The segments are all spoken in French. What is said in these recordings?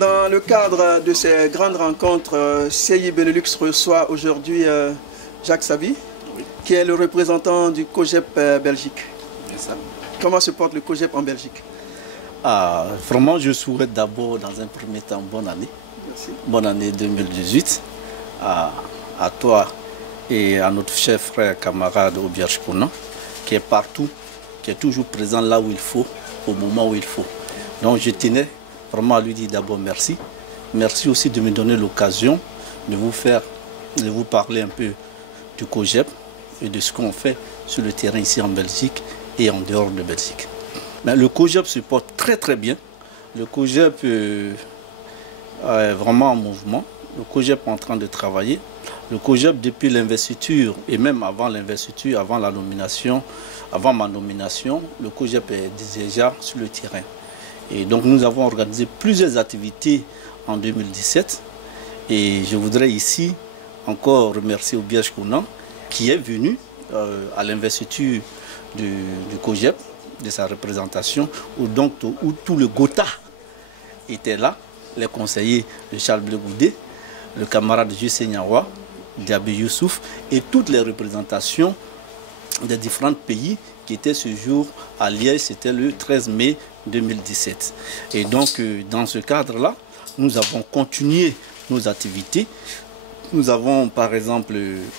Dans le cadre de ces grandes rencontres, CI Benelux reçoit aujourd'hui Jacques Savy, qui est le représentant du COJEP Belgique. Ça. Comment se porte le COJEP en Belgique? Vraiment, je souhaite d'abord, dans un premier temps, bonne année. Merci. Bonne année 2018 à toi et à notre cher frère, camarade Obierge Kounan, qui est partout, qui est toujours présent là où il faut, au moment où il faut. Donc je tenais vraiment à lui dire d'abord merci. Merci aussi de me donner l'occasion de vous parler un peu du COJEP et de ce qu'on fait sur le terrain ici en Belgique et en dehors de Belgique. Mais le COJEP se porte très très bien. Le COJEP est vraiment en mouvement. Le COJEP est en train de travailler. Le COJEP, depuis l'investiture et même avant l'investiture, avant ma nomination, le COJEP est déjà sur le terrain. Et donc nous avons organisé plusieurs activités en 2017. Et je voudrais ici encore remercier Obierge Kounan qui est venu à l'investiture du COJEP, de sa représentation, où tout le Gotha était là, les conseillers de Charles Blé Goudé, le camarade Jussé Nyawa, Diaby Youssouf et toutes les représentations des différents pays qui étaient ce jour à Liège, c'était le 13 mai 2017. Et donc dans ce cadre-là, nous avons continué nos activités. Nous avons par exemple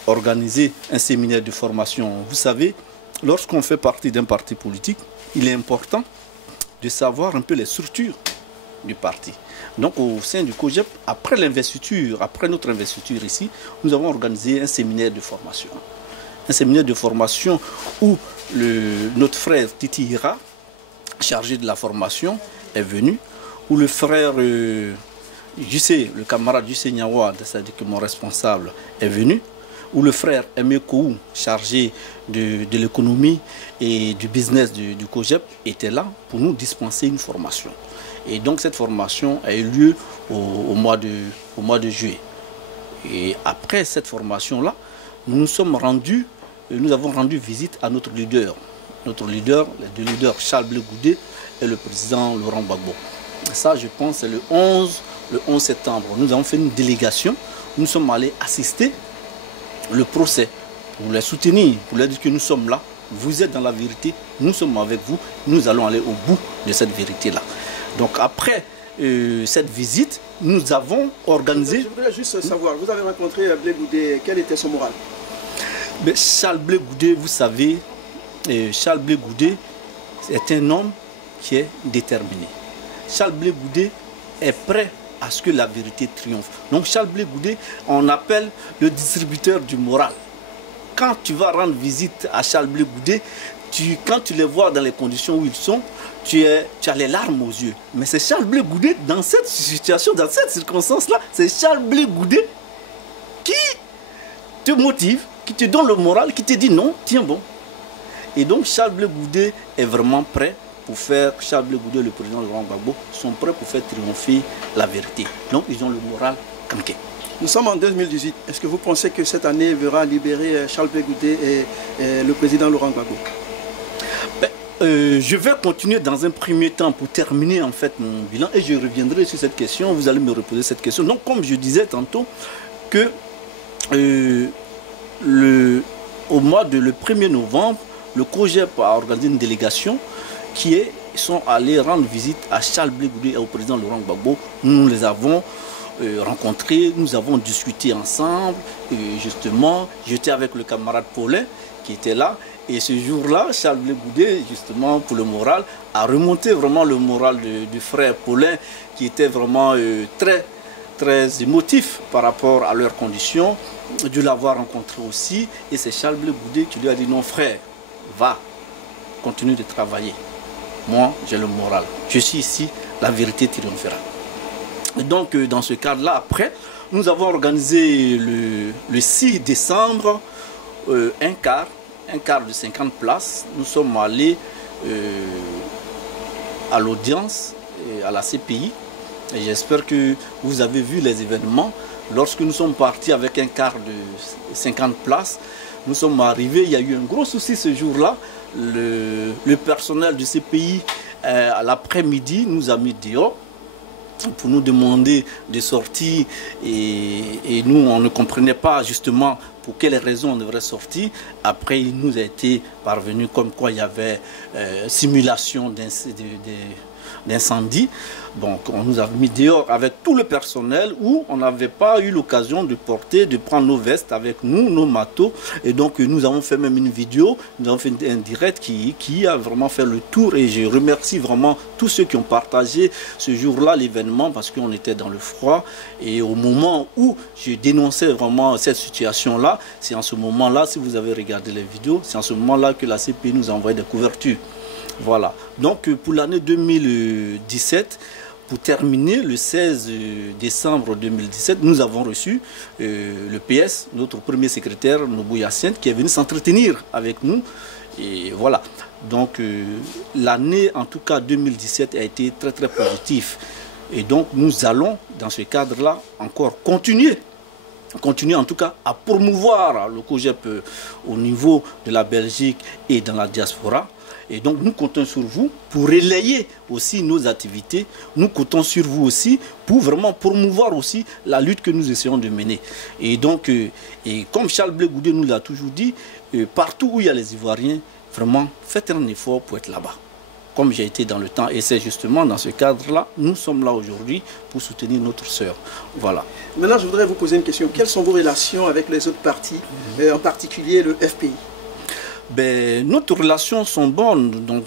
organisé un séminaire de formation. Vous savez, lorsqu'on fait partie d'un parti politique, il est important de savoir un peu les structures du parti. Donc au sein du COJEP, après notre investiture ici, nous avons organisé un séminaire de formation. Un séminaire de formation où notre frère Titi Hira, chargé de la formation, est venu, où le frère Jussé, le camarade Jussé Nyawa, c'est-à-dire que mon responsable, est venu, où le frère Aimé Kou, chargé de l'économie et du business du COJEP, était là pour nous dispenser une formation. Et donc cette formation a eu lieu au mois de juillet. Et après cette formation-là, nous avons rendu visite à notre leader. Notre leader, les deux leaders, Charles Blé Goudé et le président Laurent Gbagbo. Ça, je pense, c'est le 11 septembre. Nous avons fait une délégation. Nous sommes allés assister le procès pour les soutenir, pour leur dire que nous sommes là. Vous êtes dans la vérité, nous sommes avec vous. Nous allons aller au bout de cette vérité-là. Donc après cette visite, nous avons organisé... Je voudrais juste savoir, vous avez rencontré Blé Goudé, quel était son moral? Mais Charles Blé Goudé, vous savez, Charles Blé Goudé est un homme qui est déterminé. Charles Blé Goudé est prêt à ce que la vérité triomphe. Donc Charles Blé Goudé, on appelle le distributeur du moral. Quand tu vas rendre visite à Charles Blé Goudé, quand tu les vois dans les conditions où ils sont, tu as les larmes aux yeux. Mais c'est Charles Blé Goudé, dans cette situation, dans cette circonstance-là, c'est Charles Blé Goudé qui te motive, qui te donne le moral, qui te dit non, tiens bon. Et donc Charles Blé Goudé est vraiment prêt pour faire, Charles Blé Goudé et le président Laurent Gbagbo sont prêts pour faire triompher la vérité. Donc ils ont le moral camqué. Nous sommes en 2018. Est-ce que vous pensez que cette année verra libérer Charles Blé Goudé et le président Laurent Gbagbo? Je vais continuer dans un premier temps pour terminer en fait mon bilan et je reviendrai sur cette question. Vous allez me reposer cette question. Donc comme je disais tantôt que au mois de le 1er novembre, le COJEP a organisé une délégation qui sont allés rendre visite à Charles Blé Goudé et au président Laurent Gbagbo. Nous les avons rencontrés, nous avons discuté ensemble. Et justement, j'étais avec le camarade Paulin qui était là. Et ce jour-là, Charles Blé Goudé, justement pour le moral, a remonté vraiment le moral du frère Paulin qui était vraiment très, très émotif par rapport à leurs conditions, de l'avoir rencontré aussi. Et c'est Charles Blé Goudé qui lui a dit non frère, va, continue de travailler. Moi, j'ai le moral. Je suis ici, la vérité triomphera. Et donc, dans ce cadre-là, après, nous avons organisé le 6 décembre un quart de 50 places. Nous sommes allés à l'audience, à la CPI. Et j'espère que vous avez vu les événements. Lorsque nous sommes partis avec un quart de 50 places, nous sommes arrivés, il y a eu un gros souci ce jour-là. Le personnel du CPI, à l'après-midi, nous a mis dehors. pour nous demander de sortir et nous, on ne comprenait pas justement pour quelles raisons on devrait sortir. Après, il nous a été parvenu comme quoi il y avait simulation d'incendie. Donc on nous a mis dehors avec tout le personnel où on n'avait pas eu l'occasion de porter, de prendre nos vestes avec nous, nos matos. Et donc nous avons fait même une vidéo, nous avons fait un direct qui a vraiment fait le tour. Et je remercie vraiment tous ceux qui ont partagé ce jour-là l'événement parce qu'on était dans le froid. Et au moment où je dénonçais vraiment cette situation-là, c'est en ce moment-là, si vous avez regardé les vidéos, c'est en ce moment-là que la CPI nous a envoyé des couvertures. Voilà. Donc pour l'année 2017, pour terminer, le 16 décembre 2017, nous avons reçu le PS, notre premier secrétaire, Nobou Yacine, qui est venu s'entretenir avec nous. Et voilà. Donc l'année, en tout cas 2017, a été très très positive. Et donc nous allons, dans ce cadre-là, encore continuer en tout cas à promouvoir le COJEP au niveau de la Belgique et dans la diaspora. Et donc nous comptons sur vous pour relayer aussi nos activités. Nous comptons sur vous aussi pour vraiment promouvoir aussi la lutte que nous essayons de mener. Et donc, et comme Charles Blé Goudé nous l'a toujours dit, partout où il y a les Ivoiriens, vraiment faites un effort pour être là-bas. Comme j'ai été dans le temps, et c'est justement dans ce cadre-là, nous sommes là aujourd'hui pour soutenir notre sœur. Voilà. Maintenant, je voudrais vous poser une question. Quelles sont vos relations avec les autres partis, en particulier le FPI? Ben, nos relations sont bonnes, donc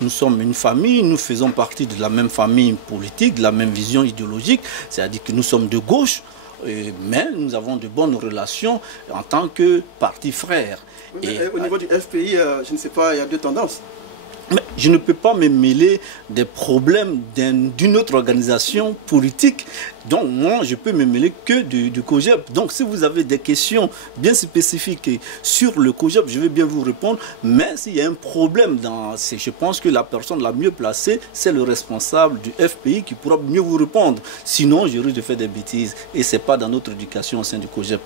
nous sommes une famille, nous faisons partie de la même famille politique, de la même vision idéologique, c'est-à-dire que nous sommes de gauche, mais nous avons de bonnes relations en tant que parti frère. Oui, au niveau du FPI, je ne sais pas, il y a deux tendances. Mais je ne peux pas me mêler des problèmes d'une autre organisation politique. Donc moi, je peux me mêler que du COJEP. Donc si vous avez des questions bien spécifiques sur le COJEP, je vais bien vous répondre. Mais s'il y a un problème, je pense que la personne la mieux placée, c'est le responsable du FPI qui pourra mieux vous répondre. Sinon, je risque de faire des bêtises. Et ce n'est pas dans notre éducation au sein du COJEP.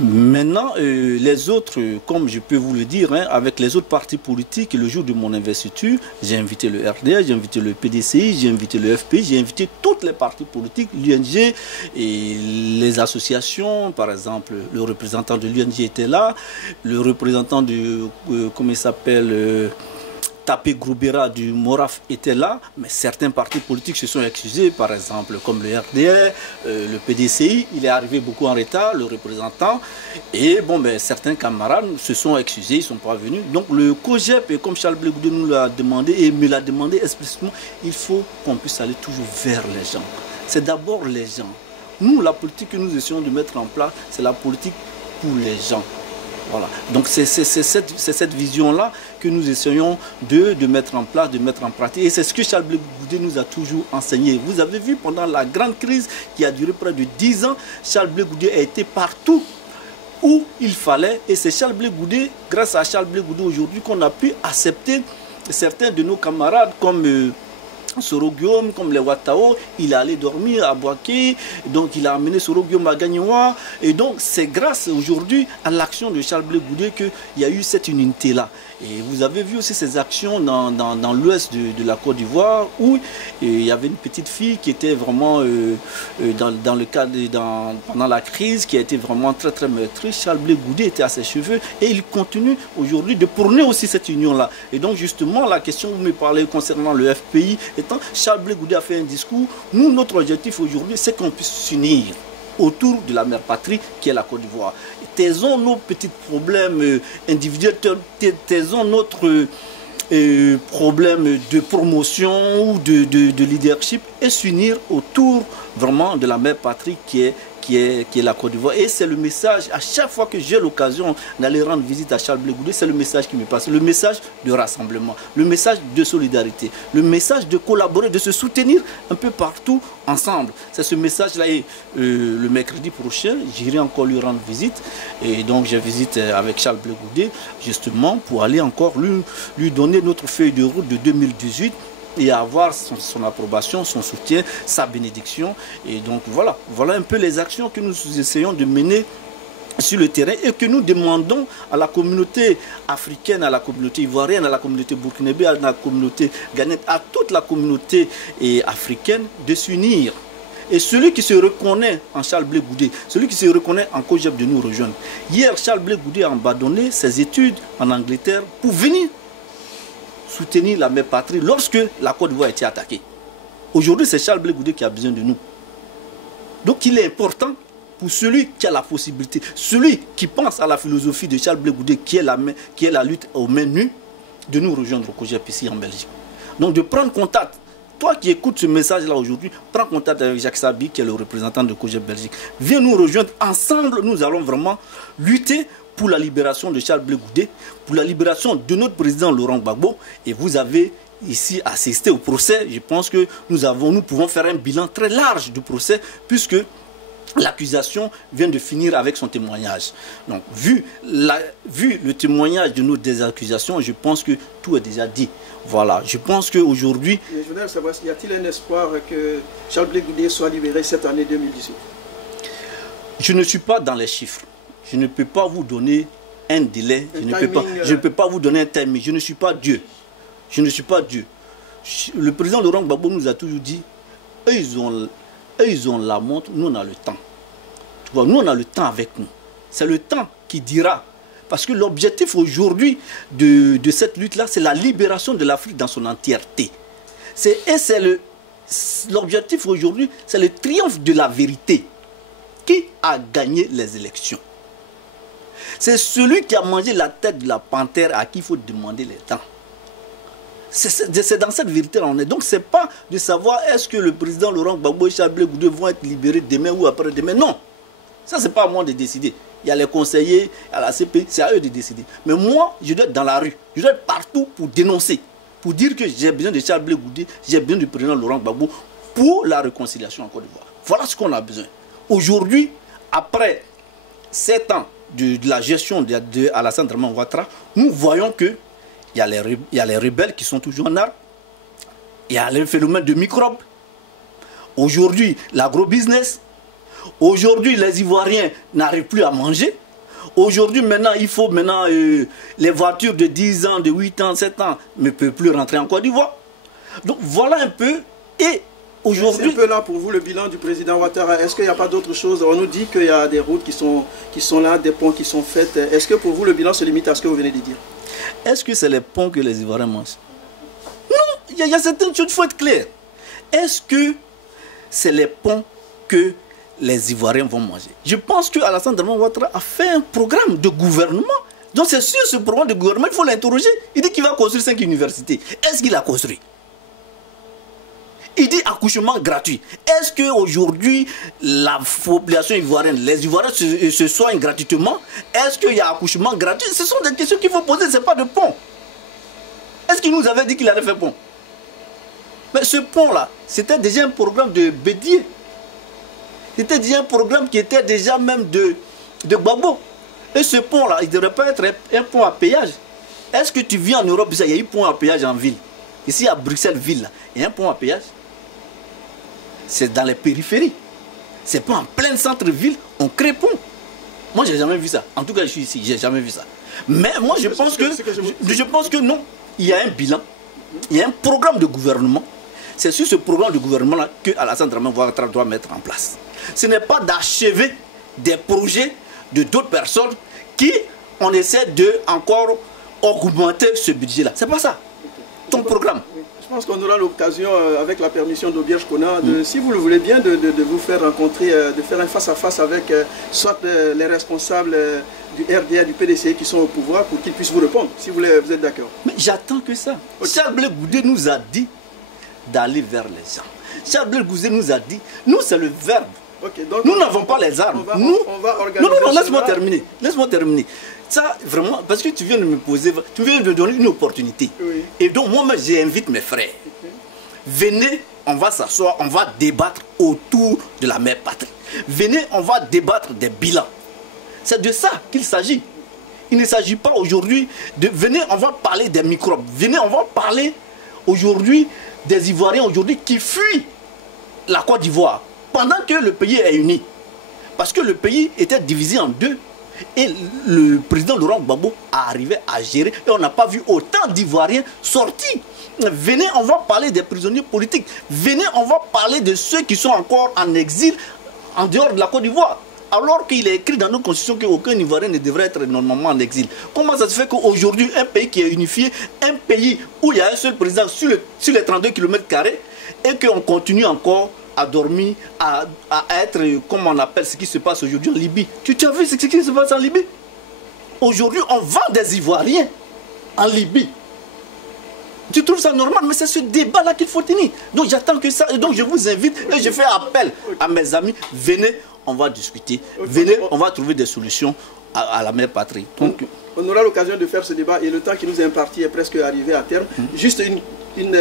Maintenant, les autres, comme je peux vous le dire, avec les autres partis politiques, le jour de mon investiture, j'ai invité le RDA, j'ai invité le PDCI, j'ai invité le FPI, j'ai invité toutes les partis politiques, l'UNG et les associations. Par exemple, le représentant de l'UNG était là, le représentant de, comment il s'appelle, Tapé Groubera du Moraf était là, mais certains partis politiques se sont excusés, par exemple comme le RDR, le PDCI, il est arrivé beaucoup en retard, le représentant, et bon, ben, certains camarades se sont excusés, ils ne sont pas venus. Donc le COJEP, et comme Charles Blé Goudé nous l'a demandé, et me l'a demandé explicitement, il faut qu'on puisse aller toujours vers les gens. C'est d'abord les gens. Nous, la politique que nous essayons de mettre en place, c'est la politique pour les gens. Voilà. Donc c'est cette vision-là que nous essayons de mettre en place, de mettre en pratique. Et c'est ce que Charles Blé Goudé nous a toujours enseigné. Vous avez vu pendant la grande crise qui a duré près de 10 ans, Charles Blé Goudé a été partout où il fallait. Et c'est Charles Blé Goudé, grâce à Charles Blé Goudé aujourd'hui, qu'on a pu accepter certains de nos camarades comme Soro Guillaume, comme les Watao, il est allé dormir à Boaké, donc il a amené Soro Guillaume à Gagnoua. Et donc c'est grâce aujourd'hui à l'action de Charles Blé Goudé qu'il y a eu cette unité-là. Et vous avez vu aussi ces actions dans l'ouest de la Côte d'Ivoire où il y avait une petite fille qui était vraiment dans le cadre, pendant la crise, qui a été vraiment très très meurtrie. Charles Blé Goudé était à ses cheveux et il continue aujourd'hui de prôner aussi cette union-là. Et donc justement la question que vous me parlez concernant le FPI étant, Charles Blé Goudé a fait un discours. Nous, notre objectif aujourd'hui, c'est qu'on puisse s'unir autour de la mère patrie qui est la Côte d'Ivoire. Taisons nos petits problèmes individuels, taisons notre problème de promotion ou de leadership et s'unir autour vraiment de la mère patrie qui est la Côte d'Ivoire. Et c'est le message, à chaque fois que j'ai l'occasion d'aller rendre visite à Charles Blé Goudé, c'est le message qui me passe, le message de rassemblement, le message de solidarité, le message de collaborer, de se soutenir un peu partout ensemble. C'est ce message-là. Et le mercredi prochain, j'irai encore lui rendre visite. Et donc, je visite avec Charles Blé Goudé, justement, pour aller encore lui donner notre feuille de route de 2018. Et avoir son approbation, son soutien, sa bénédiction. Et donc voilà un peu les actions que nous essayons de mener sur le terrain et que nous demandons à la communauté africaine, à la communauté ivoirienne, à la communauté burkinabé, à la communauté ghanéenne, à toute la communauté africaine de s'unir. Et celui qui se reconnaît en Charles Blé Goudé, celui qui se reconnaît en COGEP de nous rejoindre. Hier, Charles Blé Goudé a abandonné ses études en Angleterre pour venir soutenir la mère patrie lorsque la Côte d'Ivoire a été attaquée. Aujourd'hui, c'est Charles Blé Goudé qui a besoin de nous. Donc il est important pour celui qui a la possibilité, celui qui pense à la philosophie de Charles Blé Goudé, qui est la lutte aux mains nues, de nous rejoindre au COGEP ici en Belgique. Donc de prendre contact. Toi qui écoutes ce message-là aujourd'hui, prends contact avec Jacques Sabi, qui est le représentant de COGEP Belgique. Viens nous rejoindre. Ensemble, nous allons vraiment lutter pour la libération de Charles Blé Goudé, pour la libération de notre président Laurent Gbagbo. Et vous avez ici assisté au procès. Je pense que nous pouvons faire un bilan très large du procès, puisque l'accusation vient de finir avec son témoignage. Donc, vu le témoignage de nos accusations, je pense que tout est déjà dit. Voilà, je pense qu'aujourd'hui... Je voudrais savoir, y a-t-il un espoir que Charles Blé Goudé soit libéré cette année 2018? Je ne suis pas dans les chiffres. Je ne peux pas vous donner un délai. Je ne peux pas vous donner un timing. Je ne suis pas Dieu. Je ne suis pas Dieu. Le président Laurent Gbagbo nous a toujours dit, eux, ils ont la montre, nous on a le temps. Tu vois, nous on a le temps avec nous. C'est le temps qui dira. Parce que l'objectif aujourd'hui de cette lutte-là, c'est la libération de l'Afrique dans son entièreté. L'objectif aujourd'hui, c'est le triomphe de la vérité. Qui a gagné les élections? C'est celui qui a mangé la tête de la panthère à qui il faut demander les dents. C'est dans cette vérité-là on est. Donc ce n'est pas de savoir est-ce que le président Laurent Gbagbo et Charles Blé Goudé vont être libérés demain ou après-demain. Non. Ça, ce n'est pas à moi de décider. Il y a les conseillers, à la CPI, c'est à eux de décider. Mais moi, je dois être dans la rue. Je dois être partout pour dénoncer. Pour dire que j'ai besoin de Charles Blé Goudé, j'ai besoin du président Laurent Gbagbo pour la réconciliation en Côte d'Ivoire. Voilà ce qu'on a besoin. Aujourd'hui, après 7 ans de la gestion d'Alassane Draman Ouattara, nous voyons que il y a les rebelles qui sont toujours en armes. Il y a le phénomène de microbes. Aujourd'hui, l'agro-business. Aujourd'hui, les Ivoiriens n'arrivent plus à manger. Aujourd'hui, maintenant, il faut les voitures de 10 ans, de 8 ans, 7 ans ne peuvent plus rentrer en Côte d'Ivoire. Donc voilà un peu. Et aujourd'hui... C'est un peu là pour vous le bilan du président Ouattara. Est-ce qu'il n'y a pas d'autre chose? On nous dit qu'il y a des routes qui sont là, des ponts qui sont faits. Est-ce que pour vous le bilan se limite à ce que vous venez de dire? Est-ce que c'est les ponts que les Ivoiriens mangent? Non, il y a certaines choses, il faut être clair. Est-ce que c'est les ponts que les Ivoiriens vont manger? Je pense que Alassane Draman Ouattara a fait un programme de gouvernement. Donc c'est sur ce programme de gouvernement, il faut l'interroger. Il dit qu'il va construire 5 universités. Est-ce qu'il a construit? Il dit accouchement gratuit. Est-ce qu'aujourd'hui, la population ivoirienne, les Ivoiriens se soignent gratuitement? Est-ce qu'il y a accouchement gratuit? Ce sont des questions qu'il faut poser, ce n'est pas de pont. Est-ce qu'il nous avait dit qu'il allait faire pont? Mais ce pont-là, c'était déjà un programme de Bédier. C'était déjà un programme qui était déjà même de Gbagbo. Et ce pont-là, il ne devrait pas être un pont à péage. Est-ce que tu viens en Europe, il y a eu un pont à péage en ville? Ici à Bruxelles-Ville, il y a un pont à péage. C'est dans les périphéries. C'est pas en plein centre-ville, on crée pont. Moi, j'ai jamais vu ça. En tout cas, je suis ici, j'ai jamais vu ça. Mais moi, je pense que non. Il y a un bilan, il y a un programme de gouvernement. C'est sur ce programme de gouvernement-là que Alassane Draman Ouattara doit mettre en place. Ce n'est pas d'achever des projets de d'autres personnes qui, on essaie de encore augmenter ce budget-là. C'est pas ça, ton programme. Je pense qu'on aura l'occasion, avec la permission d'Aubière Kona, si vous le voulez bien, de vous faire rencontrer, de faire un face-à-face avec soit les responsables du RDA, du PDC qui sont au pouvoir pour qu'ils puissent vous répondre, si vous êtes d'accord. Mais j'attends que ça. Okay. Charles Blé Goudé nous a dit d'aller vers les gens. Charles Blé Goudé nous a dit, nous c'est le verbe. Okay, donc nous n'avons pas les armes. Non, laisse-moi terminer. Laisse-moi terminer. Ça, vraiment, parce que tu viens de me poser, tu viens de me donner une opportunité. Oui. Et donc, moi-même, j'invite mes frères. Okay. Venez, on va s'asseoir, on va débattre autour de la mère patrie. Venez, on va débattre des bilans. C'est de ça qu'il s'agit. Il ne s'agit pas aujourd'hui de... Venez, on va parler des microbes. Venez, on va parler aujourd'hui des Ivoiriens aujourd'hui qui fuient la Côte d'Ivoire pendant que le pays est uni. Parce que le pays était divisé en deux. Et le président Laurent Gbagbo a arrivé à gérer et on n'a pas vu autant d'Ivoiriens sortis. Venez, on va parler des prisonniers politiques. Venez, on va parler de ceux qui sont encore en exil en dehors de la Côte d'Ivoire. Alors qu'il est écrit dans nos constitutions qu'aucun Ivoirien ne devrait être normalement en exil. Comment ça se fait qu'aujourd'hui, un pays qui est unifié, un pays où il y a un seul président sur les 32 km² et qu'on continue encore à dormir, à être, comme on appelle ce qui se passe aujourd'hui en Libye. Tu as vu ce qui se passe en Libye? Aujourd'hui, on vend des Ivoiriens en Libye. Tu trouves ça normal? Mais c'est ce débat-là qu'il faut tenir. Donc j'attends que ça. Et donc je vous invite et je fais appel à mes amis. Venez, on va discuter. Venez, on va trouver des solutions à la mère patrie. Donc, on aura l'occasion de faire ce débat et le temps qui nous est imparti est presque arrivé à terme. Juste une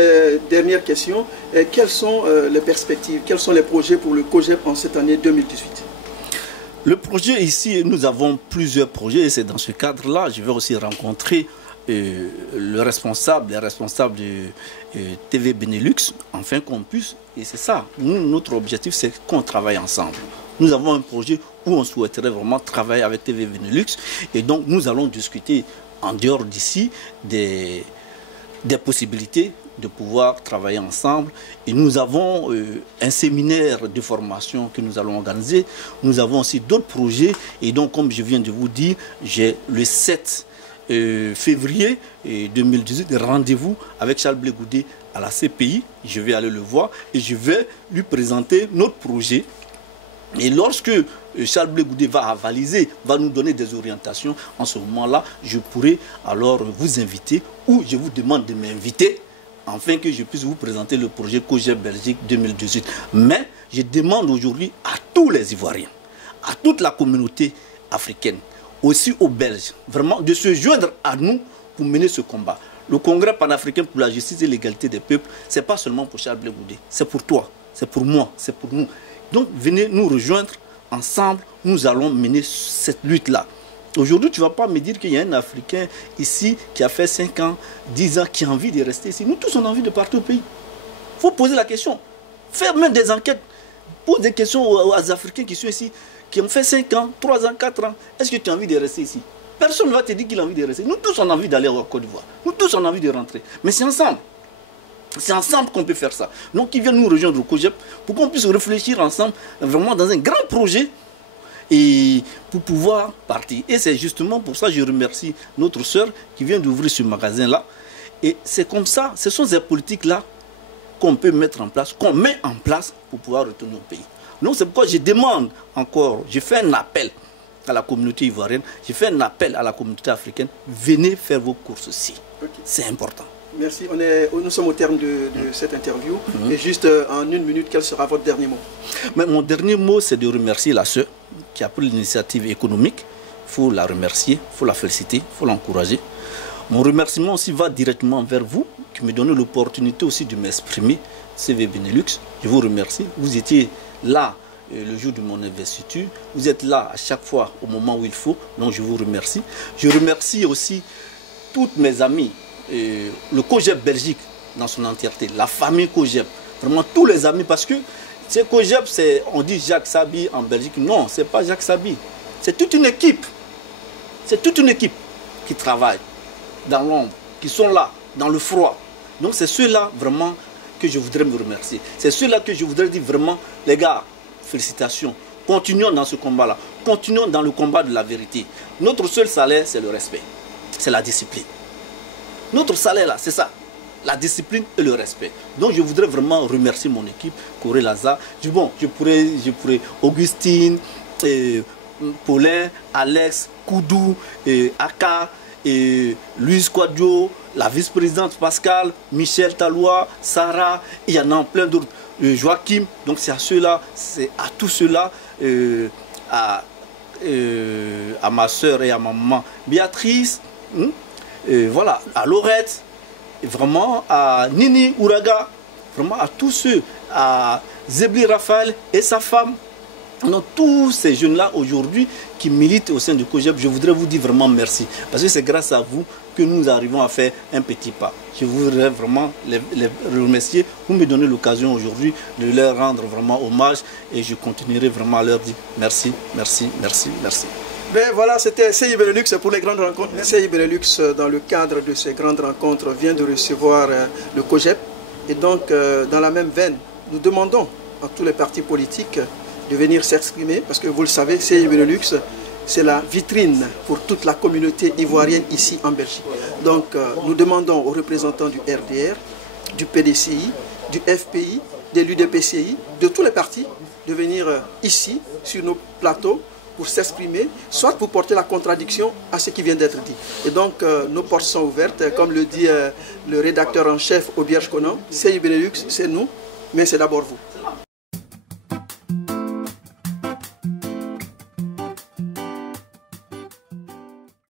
dernière question. Quelles sont les perspectives, quels sont les projets pour le COJEP en cette année 2018? Le projet ici, nous avons plusieurs projets et c'est dans ce cadre-là, je vais aussi rencontrer les responsables de TV Benelux, afin qu'on puisse, et c'est ça, notre objectif, c'est qu'on travaille ensemble. Nous avons un projet où on souhaiterait vraiment travailler avec TV Benelux, et donc nous allons discuter en dehors d'ici des possibilités de pouvoir travailler ensemble. Et nous avons un séminaire de formation que nous allons organiser. Nous avons aussi d'autres projets, et donc comme je viens de vous dire, j'ai le 7 février 2018, rendez-vous avec Charles Blé Goudé à la CPI. Je vais aller le voir et je vais lui présenter notre projet. Et lorsque Charles Blé Goudé va avaliser, va nous donner des orientations, en ce moment-là, je pourrai alors vous inviter ou je vous demande de m'inviter afin que je puisse vous présenter le projet COJEP Belgique 2018. Mais je demande aujourd'hui à tous les Ivoiriens, à toute la communauté africaine, aussi aux Belges, vraiment de se joindre à nous pour mener ce combat. Le Congrès panafricain pour la justice et l'égalité des peuples, ce n'est pas seulement pour Charles Blé Goudé, c'est pour toi, c'est pour moi, c'est pour nous. Donc venez nous rejoindre ensemble, nous allons mener cette lutte-là. Aujourd'hui, tu ne vas pas me dire qu'il y a un Africain ici qui a fait 5 ans, 10 ans, qui a envie de rester ici. Nous tous, on a envie de partir au pays. Il faut poser la question. Faire même des enquêtes. Pose des questions aux Africains qui sont ici, qui ont fait 5 ans, 3 ans, 4 ans. Est-ce que tu as envie de rester ici? Personne ne va te dire qu'il a envie de rester. Nous tous, on a envie d'aller en Côte d'Ivoire. Nous tous, on a envie de rentrer. Mais c'est ensemble. C'est ensemble qu'on peut faire ça. Donc, ils viennent nous rejoindre au COJEP pour qu'on puisse réfléchir ensemble, vraiment dans un grand projet, et pour pouvoir partir. Et c'est justement pour ça que je remercie notre sœur qui vient d'ouvrir ce magasin-là. Et c'est comme ça, ce sont ces politiques-là qu'on peut mettre en place, qu'on met en place pour pouvoir retourner au pays. Donc c'est pourquoi je demande encore, je fais un appel à la communauté ivoirienne, je fais un appel à la communauté africaine, venez faire vos courses aussi. Okay. C'est important. Merci. Nous sommes au terme de cette interview. Et juste en 1 minute, quel sera votre dernier mot? Mais mon dernier mot, c'est de remercier la sœur qui a pris l'initiative économique. Il faut la remercier, il faut la féliciter, il faut l'encourager. Mon remerciement aussi va directement vers vous, qui me donnez l'opportunité aussi de m'exprimer, CV Benelux. Je vous remercie. Vous étiez là le jour de mon investiture. Vous êtes là à chaque fois au moment où il faut. Donc je vous remercie. Je remercie aussi toutes mes amies, le COJEP Belgique dans son entièreté, la famille COJEP, vraiment tous les amis, parce que c'est COJEP, on dit Jacques Sabi en Belgique. Non, ce n'est pas Jacques Sabi. C'est toute une équipe. C'est toute une équipe qui travaille dans l'ombre, qui sont là, dans le froid. Donc c'est ceux-là vraiment que je voudrais me remercier. C'est ceux-là que je voudrais dire vraiment, les gars, félicitations. Continuons dans ce combat-là. Continuons dans le combat de la vérité. Notre seul salaire, c'est le respect. C'est la discipline. Notre salaire, là, c'est ça. La discipline et le respect. Donc je voudrais vraiment remercier mon équipe, Corée Laza. Bon, je pourrais Augustine, Paulin, Alex, Koudou, Aka, Louise Quadio, la vice-présidente Pascal, Michel Talois, Sarah, il y en a plein d'autres, Joachim. Donc c'est à ceux-là, c'est à tous ceux-là, à ma soeur et à ma maman Béatrice, voilà, à Laurette, vraiment à Nini Ouraga, vraiment à tous ceux, à Zebli Raphaël et sa femme. Donc tous ces jeunes-là aujourd'hui qui militent au sein du COJEP, je voudrais vous dire vraiment merci. Parce que c'est grâce à vous que nous arrivons à faire un petit pas. Je voudrais vraiment les remercier. Vous me donnez l'occasion aujourd'hui de leur rendre vraiment hommage et je continuerai vraiment à leur dire merci, merci, merci, merci. Ben voilà, c'était CI Benelux pour les grandes rencontres. CI Benelux, dans le cadre de ces grandes rencontres, vient de recevoir le COGEP. Et donc, dans la même veine, nous demandons à tous les partis politiques de venir s'exprimer, parce que vous le savez, CI Benelux, c'est la vitrine pour toute la communauté ivoirienne ici en Belgique. Donc, nous demandons aux représentants du RDR, du PDCI, du FPI, de l'UDPCI, de tous les partis, de venir ici, sur nos plateaux, pour s'exprimer, soit pour porter la contradiction à ce qui vient d'être dit. Et donc, nos portes sont ouvertes, comme le dit le rédacteur en chef Obierge Conan, CI Benelux, c'est nous, mais c'est d'abord vous.